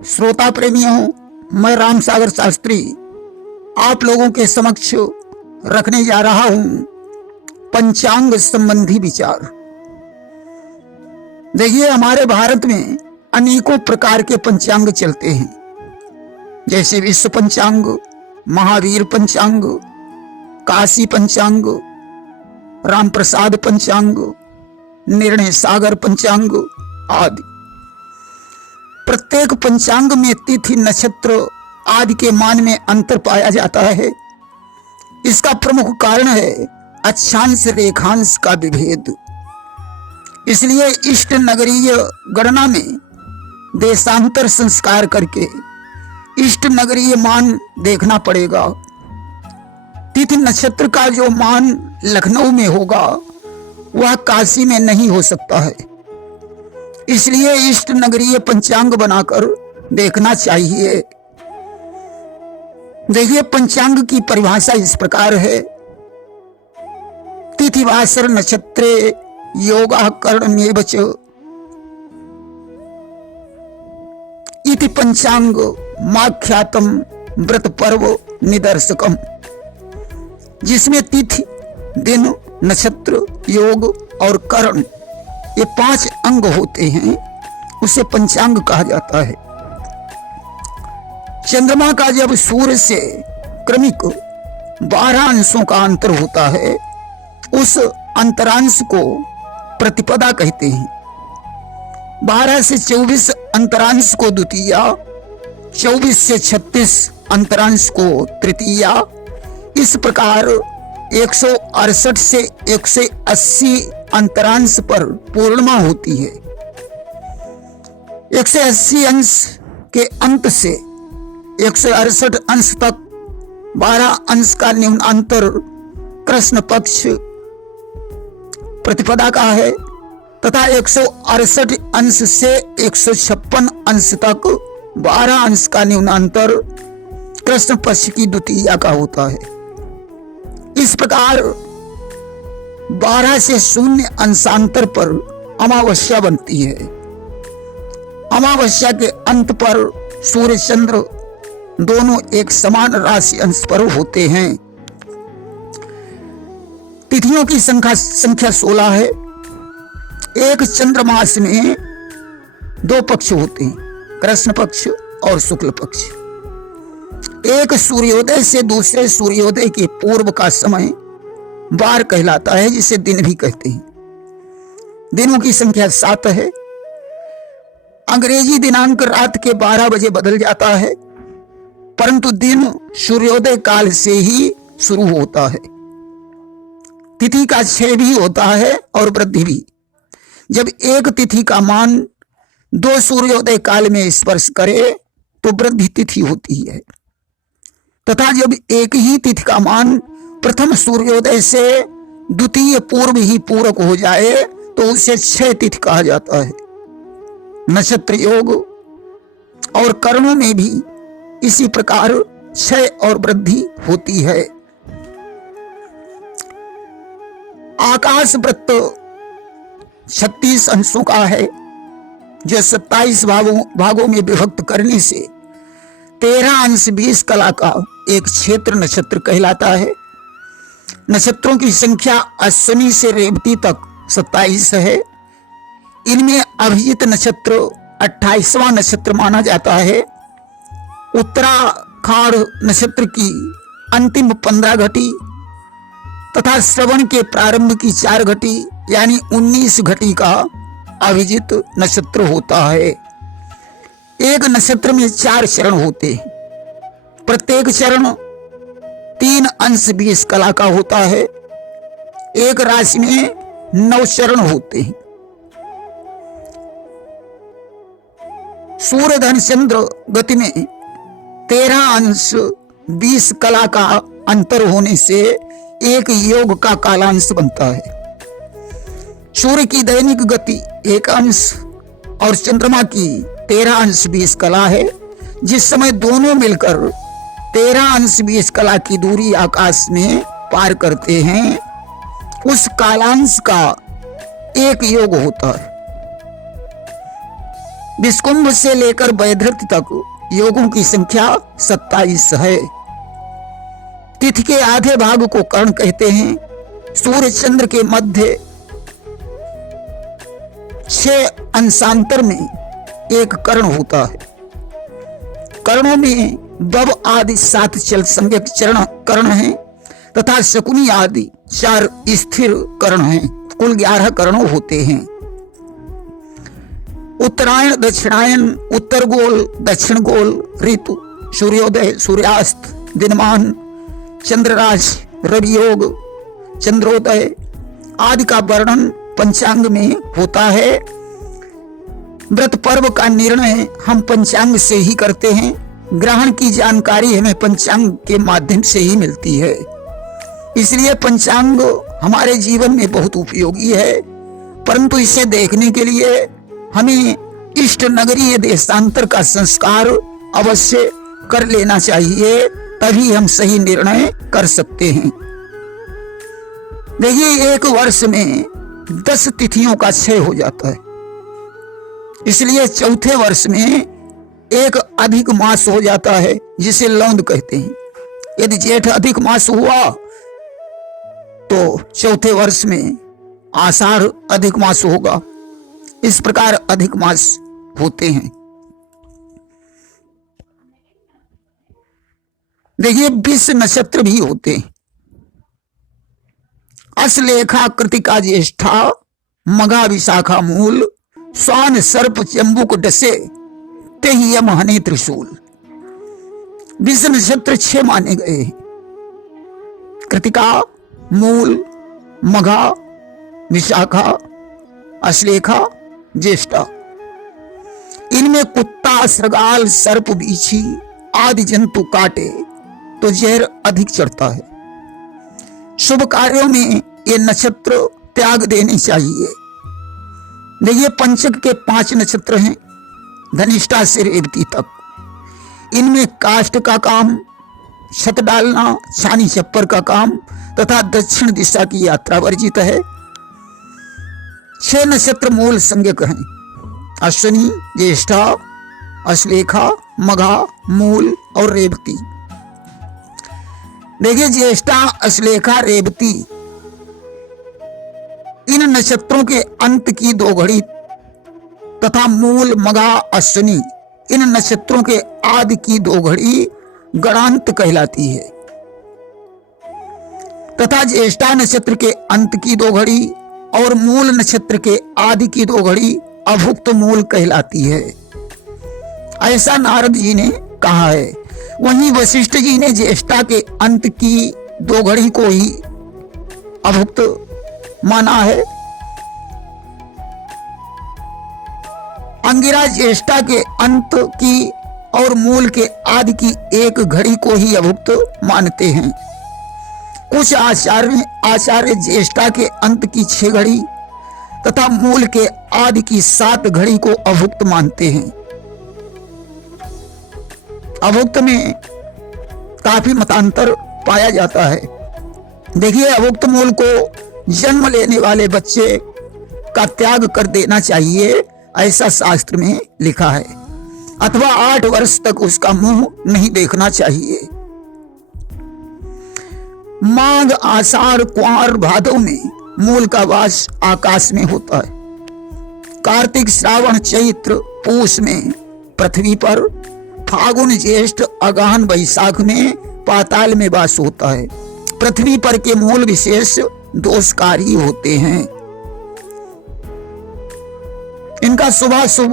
श्रोता प्रेमियों, मैं राम सागर शास्त्री आप लोगों के समक्ष रखने जा रहा हूं पंचांग संबंधी विचार। देखिए, हमारे भारत में अनेकों प्रकार के पंचांग चलते हैं, जैसे विश्व पंचांग, महावीर पंचांग, काशी पंचांग, राम प्रसाद पंचांग, निर्णय सागर पंचांग आदि। प्रत्येक पंचांग में तिथि, नक्षत्र आदि के मान में अंतर पाया जाता है। इसका प्रमुख कारण है अक्षांश रेखांश का विभेद। इसलिए इष्ट नगरीय गणना में देशांतर संस्कार करके इष्ट नगरीय मान देखना पड़ेगा। तिथि नक्षत्र का जो मान लखनऊ में होगा वह काशी में नहीं हो सकता है। इसलिए इष्ट नगरीय पंचांग बनाकर देखना चाहिए। देखिए, पंचांग की परिभाषा इस प्रकार है। तिथिवासर नक्षत्रे योगा कर्णमेव च इति पंचांग माख्यातम व्रत पर्व निदर्शकम। जिसमें तिथि, दिन, नक्षत्र, योग और कर्ण ये 5 अंग होते हैं, उसे पंचांग कहा जाता है। चंद्रमा का जब सूर्य से क्रमिक 12 अंशों का अंतर होता है, उस अंतरांश को प्रतिपदा कहते हैं। 12 से 24 अंतरांश को द्वितीया, 24 से 36 अंतरांश को तृतीया। इस प्रकार 168 से 180 अंतरांश पर पूर्णिमा होती है। 180 अंश के अंत से 168 अंश तक 12 अंश का न्यूनांतर कृष्ण पक्ष प्रतिपदा का है तथा 168 अंश से 156 अंश तक 12 अंश का न्यूनांतर कृष्ण पक्ष की द्वितीया का होता है। इस प्रकार 12 से 0 अंशांतर पर अमावस्या बनती है। अमावस्या के अंत पर सूर्य चंद्र दोनों एक समान राशि अंश पर होते हैं। तिथियों की संख्या 16 है। एक चंद्रमास में 2 पक्ष होते हैं, कृष्ण पक्ष और शुक्ल पक्ष। एक सूर्योदय से दूसरे सूर्योदय के पूर्व का समय वार कहलाता है, जिसे दिन भी कहते हैं। दिनों की संख्या 7 है। अंग्रेजी दिनांक रात के 12 बजे बदल जाता है, परंतु दिन सूर्योदय काल से ही शुरू होता है। तिथि का क्षय भी होता है और वृद्धि भी। जब एक तिथि का मान 2 सूर्योदय काल में स्पर्श करे तो वृद्धि तिथि होती है, तथा जब एक ही तिथि का मान प्रथम सूर्योदय से द्वितीय पूर्व ही पूरक हो जाए तो उसे क्षय तिथि कहा जाता है। नक्षत्र योग और कर्णों में भी इसी प्रकार क्षय और वृद्धि होती है। आकाश वृत्त 36 अंशों का है, जो 27 भागों में विभक्त करने से 13 अंश 20 कला का एक क्षेत्र नक्षत्र कहलाता है। नक्षत्रों की संख्या अश्विनी से रेवती तक 27 है। इनमें अभिजित नक्षत्र 28वां नक्षत्र माना जाता है। उत्तराखाड़ नक्षत्र की अंतिम 15 घटी तथा श्रवण के प्रारंभ की 4 घटी यानी 19 घटी का अभिजित नक्षत्र होता है। एक नक्षत्र में 4 चरण होते हैं। प्रत्येक चरण 3 अंश 20 कला का होता है। एक राशि में 9 चरण होते हैं। सूर्य धन चंद्र गति में 13 अंश 20 कला का अंतर होने से एक योग का कालांश बनता है। सूर्य की दैनिक गति 1 अंश और चंद्रमा की 13 अंश 20 कला है। जिस समय दोनों मिलकर 13 अंश 20 कला की दूरी आकाश में पार करते हैं, उस कालांश का एक योग होता है। विष्कुंभ से लेकर वैधृत तक योगों की संख्या 27 है। तिथि के आधे भाग को कर्ण कहते हैं। सूर्य चंद्र के मध्य 6 अंशांतर में एक कर्ण होता है। कर्णों में बव आदि 7 चल सम्यक चरण कर्ण हैं तथा शकुनी आदि 4 स्थिर कर्ण हैं। कुल 11 कर्ण होते हैं। उत्तरायण, दक्षिणायन, उत्तर गोल, दक्षिण गोल, ऋतु, सूर्योदय, सूर्यास्त, दिनमान, चंद्रराज, रवि योग, चंद्रोदय आदि का वर्णन पंचांग में होता है। व्रत पर्व का निर्णय हम पंचांग से ही करते हैं। ग्रहण की जानकारी हमें पंचांग के माध्यम से ही मिलती है। इसलिए पंचांग हमारे जीवन में बहुत उपयोगी है, परंतु इसे देखने के लिए हमें इष्ट नगरीय देशांतर का संस्कार अवश्य कर लेना चाहिए, तभी हम सही निर्णय कर सकते हैं। देखिए, एक वर्ष में 10 तिथियों का क्षय हो जाता है, इसलिए चौथे वर्ष में एक अधिक मास हो जाता है जिसे लौंद कहते हैं। यदि जेठ अधिक मास हुआ तो चौथे वर्ष में आषाढ़ अधिक मास होगा। इस प्रकार अधिक मास होते हैं। देखिए, 20 नक्षत्र भी होते हैं। अश्लेखा, कृतिका, ज्येष्ठा, मघा, विशाखा, मूल, स्वान, सर्प, चंबुक, डसे, तेहि यम, हनि, त्रिशूल। 20 नक्षत्र 6 माने गए हैं। कृतिका, मूल, मघा, विशाखा, अश्लेखा, ज्येष्ठा। इनमें कुत्ता, श्रृगाल, सर्प, बीछी आदि जंतु काटे तो जहर अधिक चढ़ता है। शुभ कार्यों में ये नक्षत्र त्याग देने चाहिए। देखिए, पंचक के 5 नक्षत्र हैं, धनिष्ठा से रेवती तक। इनमें काष्ठ का काम, छत डालना, छानी छप्पर का काम तथा दक्षिण दिशा की यात्रा वर्जित है। 6 नक्षत्र मूल संज्ञक हैं, अश्विनी, ज्येष्ठा, अश्लेखा, मघा, मूल और रेवती। देखिए, ज्येष्ठा, अश्लेखा, रेवती इन नक्षत्रों के अंत की 2 घड़ी तथा मूल, मघा, अश्विनी इन नक्षत्रों के आदि की 2 घड़ी गणांत कहलाती है तथा ज्येष्ठा नक्षत्र के अंत की 2 घड़ी और मूल नक्षत्र के आदि की 2 घड़ी अभुक्त मूल कहलाती है। ऐसा नारद जी ने कहा है। वहीं वशिष्ठ जी ने ज्येष्ठा के अंत की 2 घड़ी को ही अभुक्त माना है। अंगिरा ज्येष्ठा के अंत की और मूल के आदि की 1 घड़ी को ही अभुक्त मानते हैं। कुछ आचार्य ज्येष्ठा के अंत की 6 घड़ी तथा मूल के आदि की 7 घड़ी को अभुक्त मानते हैं। अभुक्त में काफी मतांतर पाया जाता है। देखिए, अभुक्त मूल को जन्म लेने वाले बच्चे का त्याग कर देना चाहिए, ऐसा शास्त्र में लिखा है, अथवा 8 वर्ष तक उसका मुंह नहीं देखना चाहिए। माघ, आषाढ़, कुंवर, भादव में मूल का वास आकाश में होता है। कार्तिक, श्रावण, चैत्र, पूष में पृथ्वी पर, फागुन, ज्येष्ठ, अगहन, वैशाख में पाताल में वास होता है। पृथ्वी पर के मूल विशेष दोषकारी होते हैं। इनका शुभाशुभ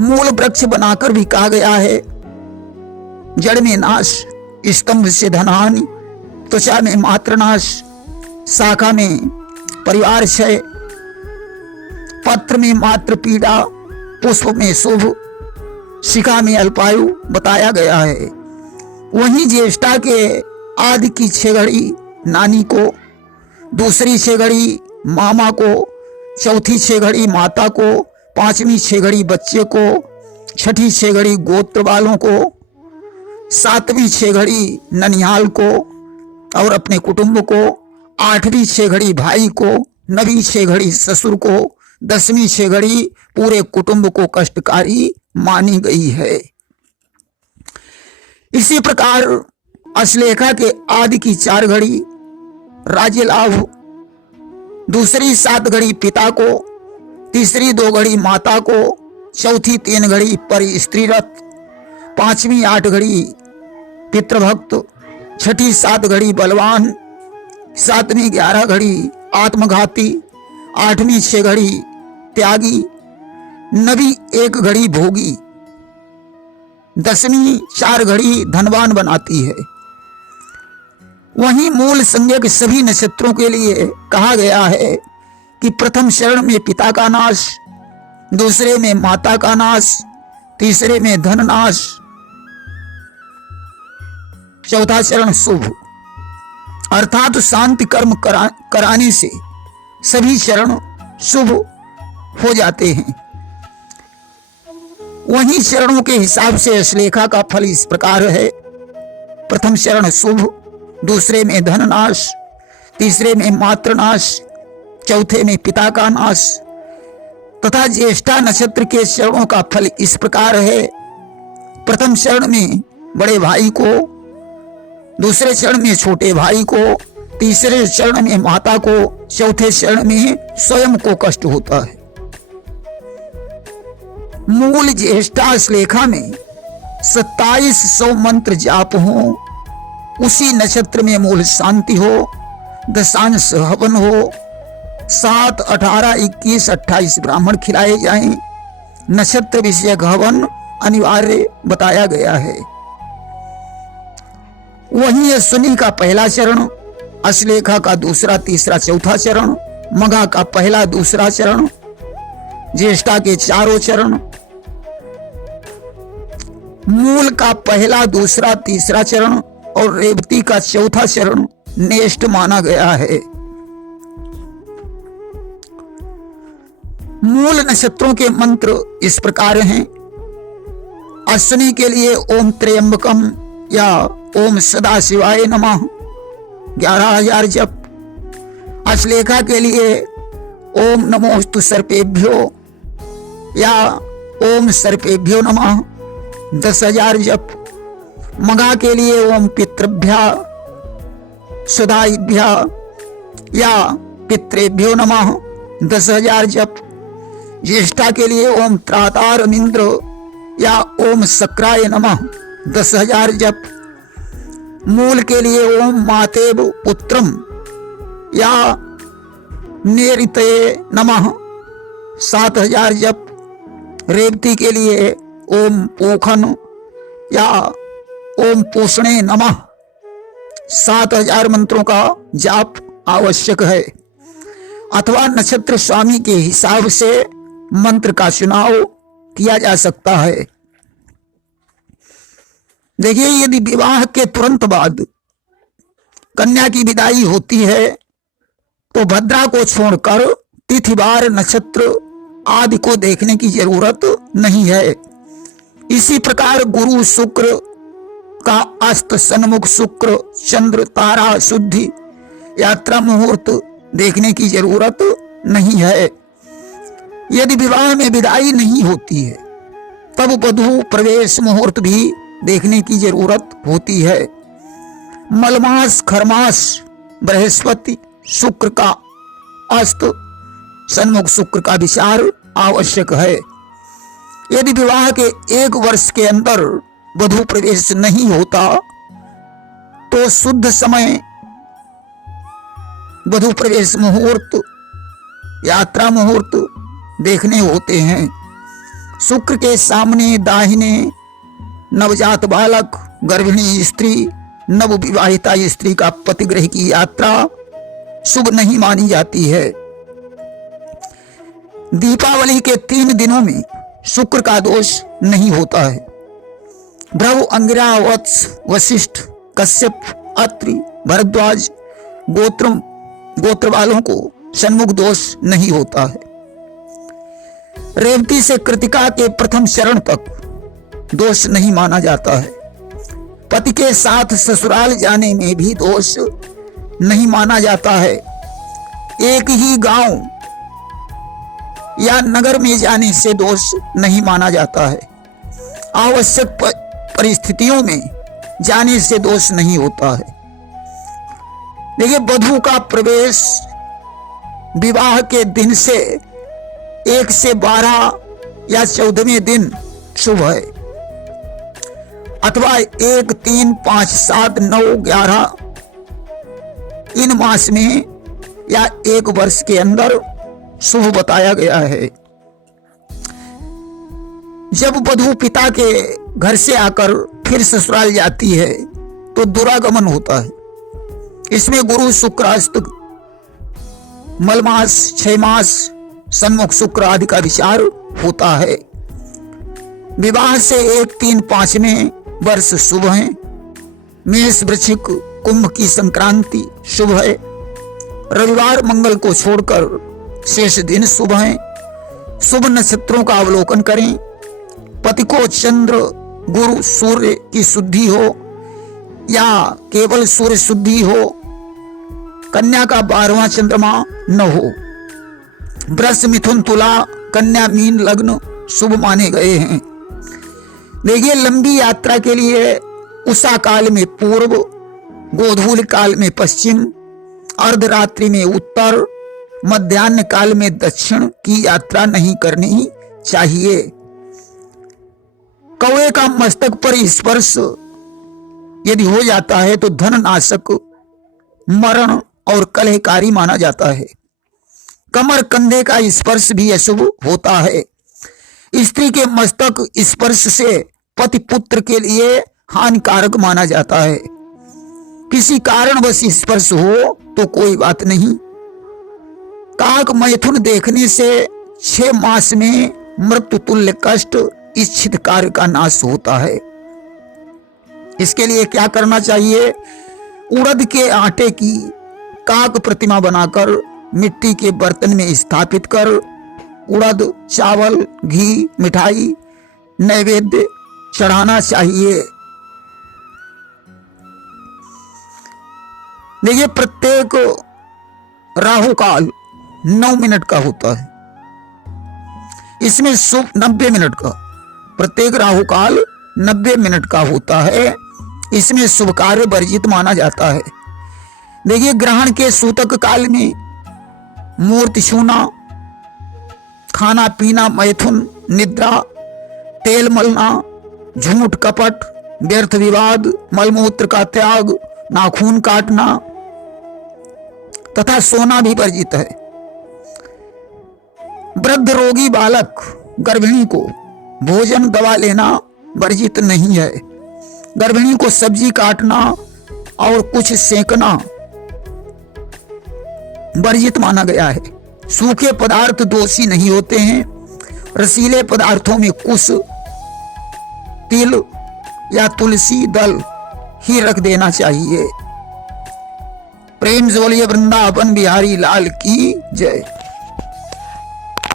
मूल वृक्ष बनाकर भी कहा गया है। जड़ में नाश, स्तंभ से धनहानि, त्वचा में मात्रनाश, शाखा में परिवार क्षय, पत्र में मात्र पीड़ा, पुष्प में शुभ, शिखा में अल्पायु बताया गया है। वहीं ज्येष्ठा के आदि की 6 घड़ी नानी को, दूसरी 6 घड़ी मामा को, चौथी 6 घड़ी माता को, 5वीं 6 घड़ी बच्चे को, 6ठी 6 घड़ी गोत्र वालों को, 7वीं 6 घड़ी ननिहाल को और अपने कुटुंब को, 8वीं 6 घड़ी भाई को, 9वीं 6 घड़ी ससुर को, 10वीं 6 घड़ी पूरे कुटुंब को कष्टकारी मानी गई है। इसी प्रकार अश्लेषा के आदि की 4 घड़ी राज्य लाभ, दूसरी 7 घड़ी पिता को, तीसरी 2 घड़ी माता को, चौथी 3 घड़ी पर स्त्री रथ, 5वीं 8 घड़ी पितृभक्त, 6ठी 7 घड़ी बलवान, 7वीं 11 घड़ी आत्मघाती, 8वीं 6 घड़ी त्यागी, 9वीं 1 घड़ी भोगी, 10वीं 4 घड़ी धनवान बनाती है। वहीं मूल संज्ञक सभी नक्षत्रों के लिए कहा गया है कि प्रथम चरण में पिता का नाश, दूसरे में माता का नाश, तीसरे में धन नाश, चौथा चरण शुभ, अर्थात शांति कर्म कराने से सभी चरण शुभ हो जाते हैं। वहीं चरणों के हिसाब से अश्लेषा का फल इस प्रकार है। प्रथम चरण शुभ, दूसरे में धन नाश, तीसरे में मातृ नाश, चौथे में पिता का नाश, तथा ज्येष्ठा नक्षत्र के चरणों का फल इस प्रकार है। प्रथम चरण में बड़े भाई को, दूसरे चरण में छोटे भाई को, तीसरे चरण में माता को, चौथे चरण में स्वयं को कष्ट होता है। मूल ज्येष्ठा अश्लेषा में 2700 मंत्र जाप हो, उसी नक्षत्र में मूल शांति हो, दशांश हवन हो, 7, 18, 21, 28 ब्राह्मण खिलाए जाएं। नक्षत्र विषयक हवन अनिवार्य बताया गया है। वहीं अश्विनी का पहला चरण, अश्लेषा का दूसरा, तीसरा, चौथा चरण, मघा का पहला, दूसरा चरण, ज्येष्ठा के 4 चरण, मूल का पहला, दूसरा, तीसरा चरण और रेवती का चौथा चरण नेष्ट माना गया है। मूल नक्षत्रों के मंत्र इस प्रकार हैं। अश्विनी के लिए ओम त्र्यंबकम या ओम सदाशिवाय नमः 11,000 जप। अश्लेषा के लिए ओम नमोस्तु सर्पेभ्यो या ओम सर्पेभ्यो नमः 10,000 जप। मघा के लिए ओम पितृभ्या सदाइभ्या या पितृभ्यो नमः 10,000 जप। ज्येष्ठा के लिए ओम त्रातारमिंद्र या ओम शक्राय नमः 10,000 जप। मूल के लिए ओम मातेव पुत्रम या नेरिते नमः 7,000 जप। रेवती के लिए ओम पोखन या ओम पोषणे नमः 7,000 मंत्रों का जाप आवश्यक है, अथवा नक्षत्र स्वामी के हिसाब से मंत्र का चुनाव किया जा सकता है। देखिए, यदि विवाह के तुरंत बाद कन्या की विदाई होती है तो भद्रा को छोड़कर तिथिवार, नक्षत्र आदि को देखने की जरूरत नहीं है। इसी प्रकार गुरु, शुक्र का अस्त, सन्मुख शुक्र, चंद्र, तारा, शुद्धि, यात्रा मुहूर्त देखने की जरूरत नहीं है। यदि विवाह में विदाई नहीं होती है तब वधू प्रवेश मुहूर्त भी देखने की जरूरत होती है। मलमास, खरमास, बृहस्पति, शुक्र का अस्त, सन्मुख शुक्र का विचार आवश्यक है। यदि विवाह के 1 वर्ष के अंदर वधू प्रवेश नहीं होता तो शुद्ध समय, वधू प्रवेश मुहूर्त, यात्रा मुहूर्त देखने होते हैं। शुक्र के सामने दाहिने नवजात बालक, गर्भिणी स्त्री, नवविवाहिता स्त्री का पतिगृह की यात्रा शुभ नहीं मानी जाती है। दीपावली के 3 दिनों में शुक्र का दोष नहीं होता है। भ्रव, अंगिरा, वत्स, वशिष्ठ, कश्यप, अत्रि, भरद्वाज गोत्र वालों को सन्मुख दोष नहीं होता है। रेवती से कृतिका के प्रथम चरण तक दोष नहीं माना जाता है। पति के साथ ससुराल जाने में भी दोष नहीं माना जाता है। एक ही गांव या नगर में जाने से दोष नहीं माना जाता है। आवश्यक परिस्थितियों में जाने से दोष नहीं होता है। देखिए, वधू का प्रवेश विवाह के दिन से 1 से 12 या 14वें दिन शुभ है, अथवा 1, 3, 5, 7, 9, 11 इन मास में या 1 वर्ष के अंदर शुभ बताया गया है। जब वधू पिता के घर से आकर फिर ससुराल जाती है तो दुरागमन होता है। इसमें गुरु शुक्रास्त मलमास 6 मास सन्मुख शुक्र आदि का विचार होता है। विवाह से 1, 3, 5 में वर्ष शुभ है। मेष वृश्चिक कुंभ की संक्रांति शुभ है। रविवार मंगल को छोड़कर शेष दिन शुभ है। शुभ नक्षत्रों का अवलोकन करें। पति को चंद्र गुरु सूर्य की शुद्धि हो या केवल सूर्य शुद्धि हो। कन्या का 12वां चंद्रमा न हो। वृष मिथुन तुला कन्या मीन लग्न शुभ माने गए हैं। देखिए, लंबी यात्रा के लिए उषा काल में पूर्व, गोधूल काल में पश्चिम, अर्धरात्रि में उत्तर, मध्याह्न काल में दक्षिण की यात्रा नहीं करनी चाहिए। कौवे का मस्तक पर स्पर्श यदि हो जाता है तो धन नाशक, मरण और कलहकारी माना जाता है। कमर कंधे का स्पर्श भी अशुभ होता है। स्त्री के मस्तक स्पर्श से पति पुत्र के लिए हानिकारक माना जाता है। किसी कारणवश स्पर्श हो तो कोई बात नहीं। काक मैथुन देखने से 6 मास में मृत्यु तुल्य कष्ट, इच्छित कार्य का नाश होता है। इसके लिए क्या करना चाहिए? उड़द के आटे की काक प्रतिमा बनाकर मिट्टी के बर्तन में स्थापित कर उड़द, चावल, घी, मिठाई नैवेद्य चढ़ाना चाहिए। देखिए, प्रत्येक राहु काल 9 मिनट का होता है। इसमें शुभ 90 मिनट का, प्रत्येक राहु काल 90 मिनट का होता है। इसमें शुभ कार्य वर्जित माना जाता है। देखिए, ग्रहण के सूतक काल में मूर्ति छूना, खाना पीना, मैथुन, निद्रा, तेल मलना, झूठ कपट, व्यर्थ विवाद, मलमूत्र का त्याग, नाखून काटना तथा सोना भी वर्जित है। वृद्ध, रोगी, बालक, गर्भिणी को भोजन दवा लेना वर्जित नहीं है। गर्भिणी को सब्जी काटना और कुछ सेंकना वर्जित माना गया है। सूखे पदार्थ दोषी नहीं होते हैं। रसीले पदार्थों में कुश, तिल या तुलसी दल ही रख देना चाहिए। प्रेम से बोलिए वृंदावन बिहारी लाल की जय।